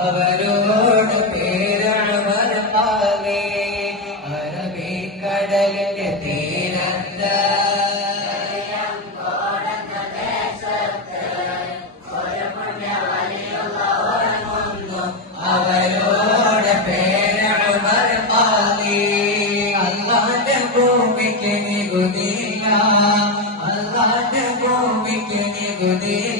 അവരോട് പേരവർ പാലേ അറബിക്കടലിന്റെ തീരത്ത് അവരോട് പേരവർ പാലേ അല്ലാന്റെ ഭൂമിക്ക് നികുതിയ അല്ലാന്റെ ഭൂമിക്ക് നികുതിയ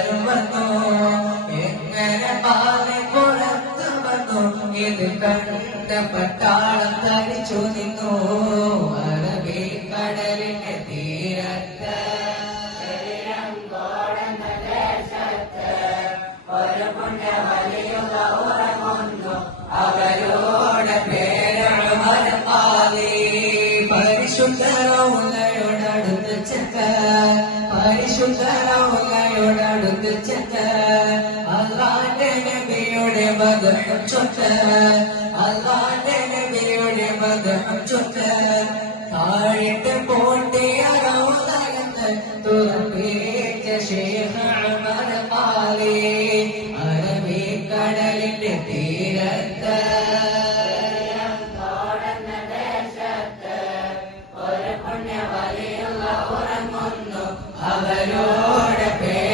ഇത് കണ്ട പട്ടാളം തരിച്ചു നിന്നു. അറബി കടലിന്റെ തീരത്ത്. അവരോട് പാലി പരിശുദ്ധരൗലയോടടുത്ത് ചെക്ക്. പരിശുദ്ധരൗലയോടടുത്ത് ചെക്ക്. അല്ലാന്റെ നബിയുടെ മതം ചൊക്ക് അല്ലാന്റെ നബിയുടെ മതം ചൊക്ക് താഴിട്ട് പോട്ടിയ റൗലകത്ത് തുറപ്പേറ്റ ശേഖ പാലി അറബി കടലിന്റെ തീരത്ത്. അവരോട് പേരവർ